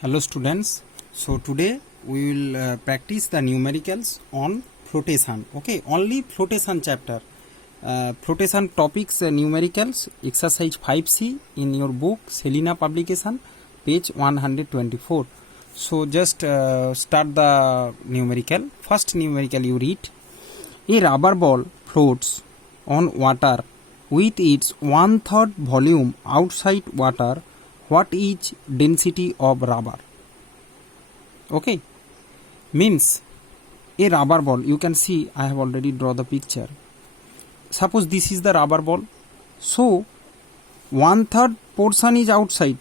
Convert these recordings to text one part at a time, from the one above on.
Hello students, so today we will practice the numericals on flotation. Okay, only flotation chapter. Flotation topics numericals exercise 5C in your book Selina publication page 124. So just start the numerical. First numerical you read. A rubber ball floats on water with its 1/3 volume outside water. What is density of rubber? Okay, means a rubber ball, you can see I have already draw the picture. Suppose this is the rubber ball, so 1/3 portion is outside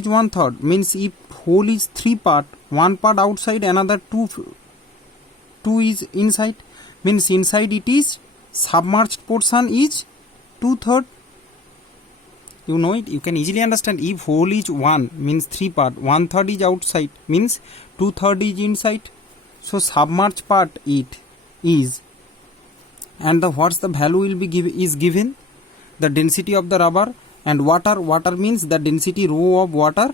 is 1/3, means if whole is 3 part, 1 part outside, another 2 is inside, means inside it is submerged portion is 2/3. You know it, you can easily understand. If whole is 1 means 3 part, 1/3 is outside, means 2/3 is inside, so submerged part it is, and the what's the value will be given the density of the rubber. And water means the density rho of water,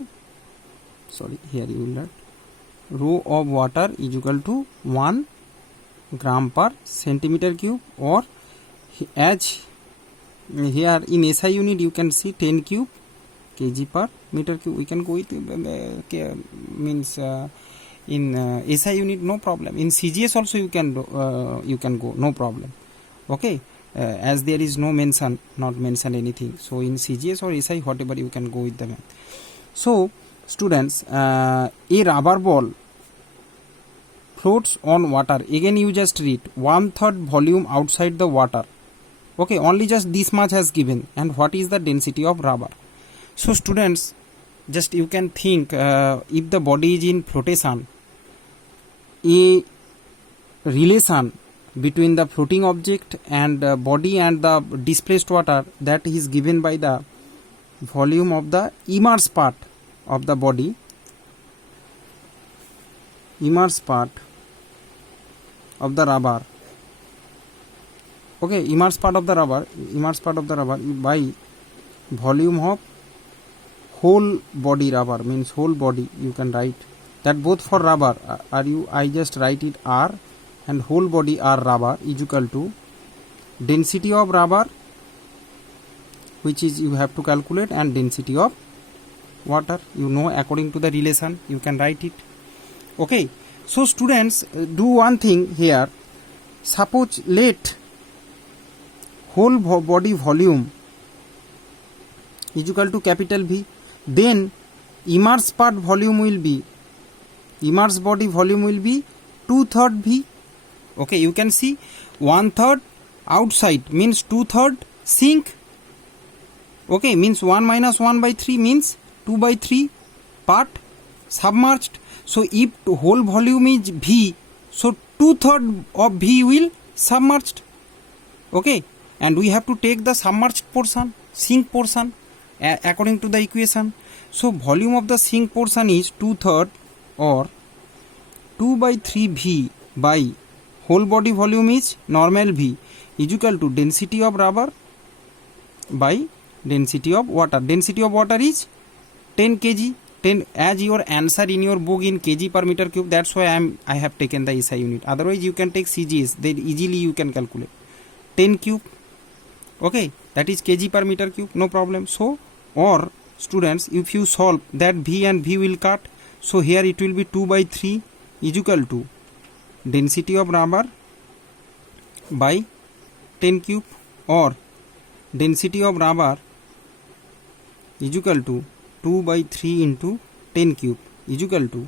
sorry, here you will write rho of water is equal to 1 gram per centimeter cube, or as here in SI unit you can see 10 cube kg per meter cube. We can go with means in SI unit, no problem. In CGS also you can go, no problem. Okay, as there is no mention, not mention anything, so in CGS or SI whatever you can go with the math. So students, a rubber ball floats on water. Again you just read 1/3 volume outside the water. Okay, only just this much has given, and what is the density of rubber? So students, just you can think, if the body is in flotation, a relation between the floating object and body and the displaced water, that is given by the volume of the immersed part of the body, immersed part of the rubber. Okay, immersed part of the rubber by volume of whole body rubber, means whole body. You can write that both for rubber I just write it R, and whole body R rubber is equal to density of rubber, which is you have to calculate, and density of water, you know, according to the relation you can write it. Okay, so students, do one thing here. Suppose let whole body volume is equal to capital V, then immersed part volume will be, immersed body volume will be 2/3 V. Okay, you can see 1/3 outside means 2/3 sink. Okay, means 1 minus 1/3 means 2/3 part submerged. So if whole volume is V, so 2/3 of V will submerged. Okay, and we have to take the submerged portion, sink portion, according to the equation. So volume of the sink portion is 2/3 or 2/3 V by whole body volume is normal V is equal to density of rubber by density of water. Density of water is 10 kg. 10 as your answer in your book in kg per meter cube. That's why I have taken the SI unit. Otherwise you can take CGS. Then easily you can calculate 10 cube. Okay, that is kg per meter cube, no problem. So, or students, if you solve that, V and V will cut, so here it will be 2/3 is equal to density of rubber by 10 cube, or density of rubber is equal to 2/3 into 10 cube is equal to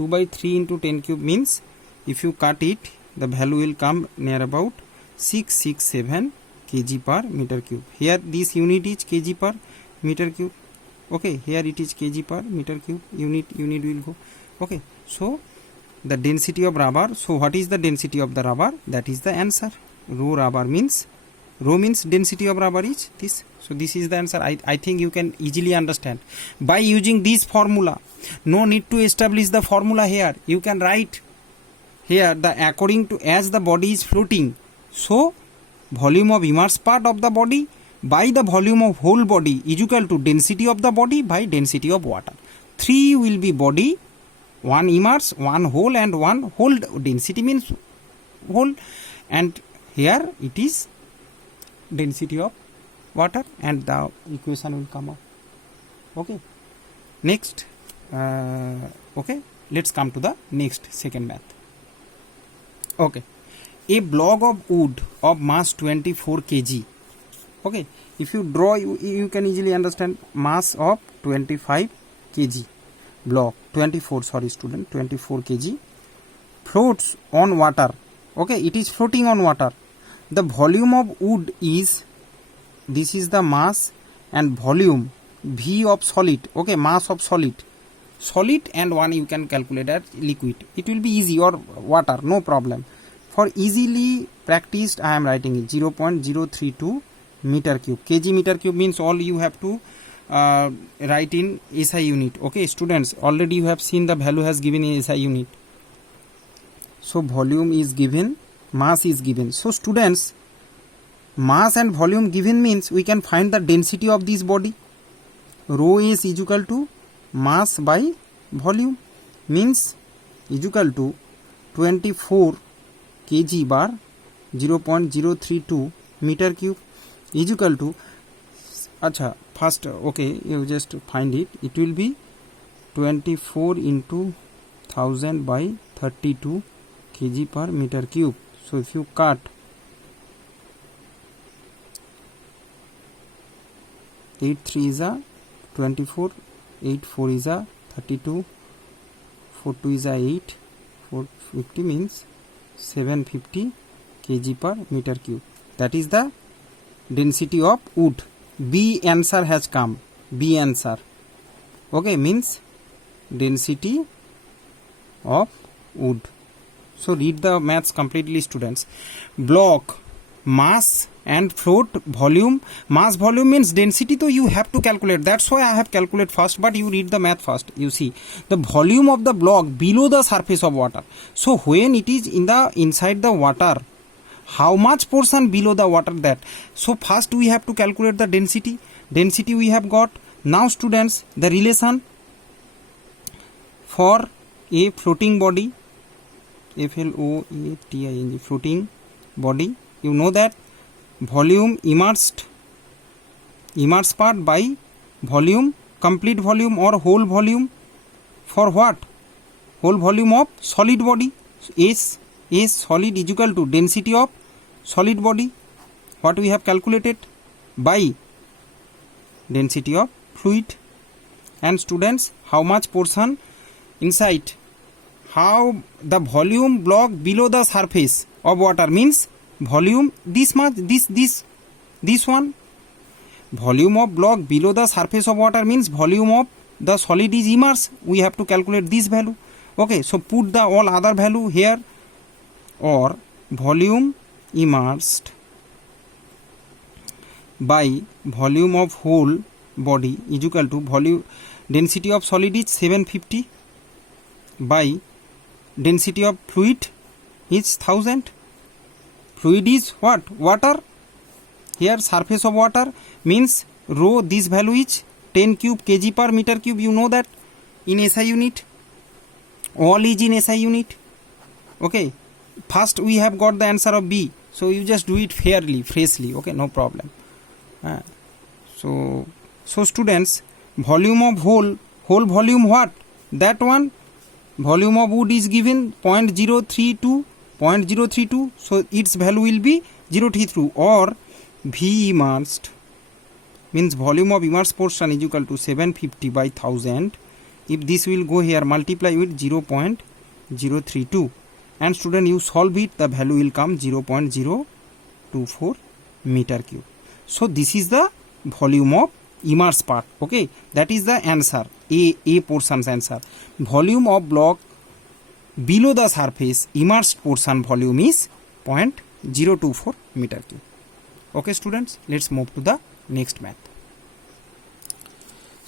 2/3 into 10 cube, means if you cut it, the value will come near about 667 kg per meter cube. Here this unit is kg per meter cube. Okay, here it is kg per meter cube. Unit will go. Okay, so the density of rubber. So what is the density of the rubber? That is the answer. Rho rubber means, rho means density of rubber is this. So this is the answer. I think you can easily understand by using this formula. No need to establish the formula here. You can write here the according to as the body is floating. So volume of immersed part of the body by the volume of whole body is equal to density of the body by density of water. 3 will be body, 1 immerse, 1 hole and 1 hold. Density means hole, and here it is density of water, and the equation will come up. Okay, next okay, let's come to the next second math. Okay, a block of wood of mass 24 kg. Okay, if you draw, you can easily understand. Mass of 25 kg block, 24 kg, floats on water. Okay, it is floating on water. The volume of wood is, this is the mass and volume, V of solid. Okay, mass of solid, and one you can calculate as liquid. It will be easy, or water, no problem. For easily practiced, I am writing it 0.032 meter cube. Kg meter cube means all you have to write in SI unit. Okay, students, already you have seen the value has given in SI unit. So volume is given, mass is given. So students, mass and volume given means we can find the density of this body. Rho is equal to mass by volume, means is equal to 24 kg bar 0.032 meter cube is equal to, acha, first, okay, you just find it. It will be 24 into 1000 by 32 kg per meter cube. So if you cut 8 3 is a 24, 8 4 is a 32, 4 2 is a 8, 450 means 750 kg per meter cube. That is the density of wood. B answer has come. B answer. Okay, means density of wood. So read the maths completely, students. Block, mass and float, volume. Mass, volume means density, so you have to calculate. That's why I have calculated first, but you read the math first. You see the volume of the block below the surface of water. So when it is in the inside the water, how much portion below the water that? So first we have to calculate the density. Density we have got. Now students, the relation for a floating body, floating, floating body, you know that volume immersed part by volume, complete volume or whole volume. For what? Whole volume of solid body. S solid is equal to density of solid body, what we have calculated, by density of fluid. And students, how much portion inside, how the volume block below the surface of water means volume this much, this one. Volume of block below the surface of water means volume of the solid is immersed. We have to calculate this value. Okay, so put the all other value here, or volume immersed by volume of whole body is equal to volume, density of solid is 750 by density of fluid is 1000. Fluid is what? Water. Here surface of water means rho, this value is 10 cube kg per meter cube. You know that in SI unit. All is in SI unit. Okay, first we have got the answer of B, so you just do it fairly, freshly. Okay, no problem. So students, volume of whole volume, what? That one, volume of wood is given 0.032, so its value will be 0.32, or V immersed means volume of immersed portion is equal to 750 by 1000. If this will go here, multiply with 0.032, and student, you solve it, the value will come 0.024 meter cube. So this is the volume of immersed part. Okay, that is the answer, A portion's answer. Volume of block below the surface, immersed portion volume is 0.024 meter cube. Okay students, let's move to the next math.